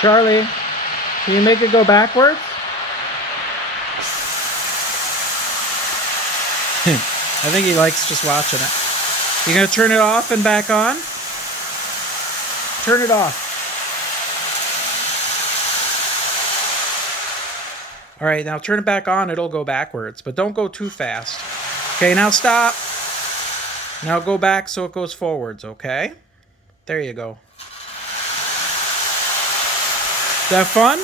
Charlie, can you make it go backwards? I think he likes just watching it. You gonna turn it off and back on? Turn it off. All right, now turn it back on. It'll go backwards, but don't go too fast. Okay, now stop. Now go back so it goes forwards, okay? There you go. Is that fun?